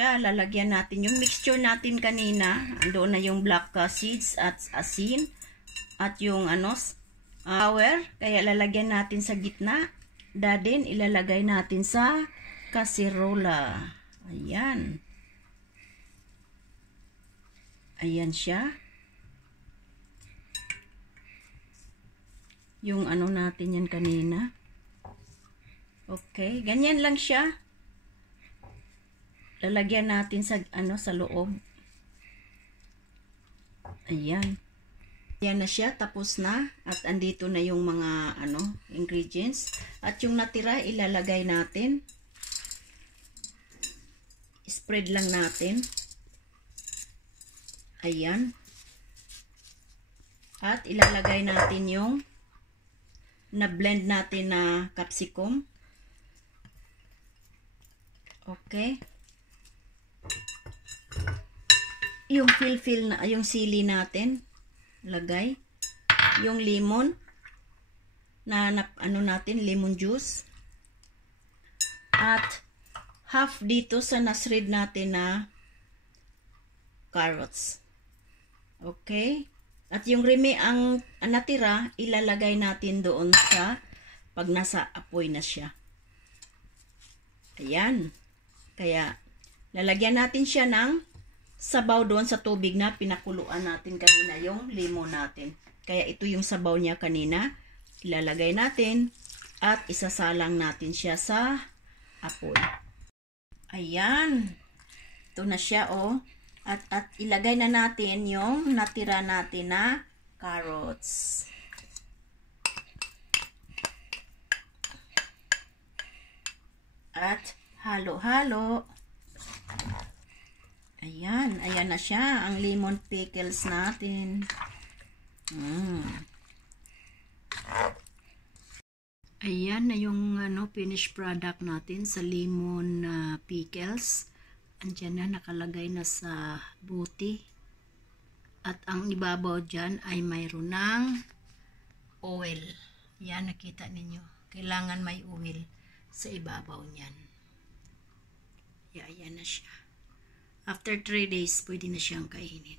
Lalagyan natin yung mixture natin kanina. Andoon na yung black seeds at asin at yung flour. Kaya lalagyan natin sa gitna. Dadin ilalagay natin sa kasirola. Ayan. Ayan siya. Yung natin yan kanina. Okay, ganyan lang siya. Lalagyan natin sa sa loob. Ayan. Ayan na siya, tapos na. At andito na yung mga ingredients. At yung natira ilalagay natin. Spread lang natin. Ayan. At ilalagay natin yung na-blend natin na capsicum. Okay. Yung fill na yung sili natin, lagay. Yung lemon na natin, lemon juice. At half dito sa na-shred natin na carrots. Okay? At yung ang natira, ilalagay natin doon sa pag nasa apoy na siya. Ayan. Kaya lalagyan natin siya ng sabaw doon sa tubig na pinakuluan natin kanina, yung lemon natin. Kaya ito yung sabaw niya kanina. Ilalagay natin at isasalang natin siya sa apoy. Ayan. Ito na siya, oh. At ilagay na natin yung natira natin na carrots. At halo-halo. Ayan, ayan na siya, ang lemon pickles natin. Ayan na yung finished product natin sa lemon pickles. Andiyan na, nakalagay na sa buti. At ang ibabaw dyan ay mayroon ng oil. Yan, nakita ninyo. Kailangan may oil sa ibabaw niyan. Ayan na siya. After 3 days, pwede na siyang kainin.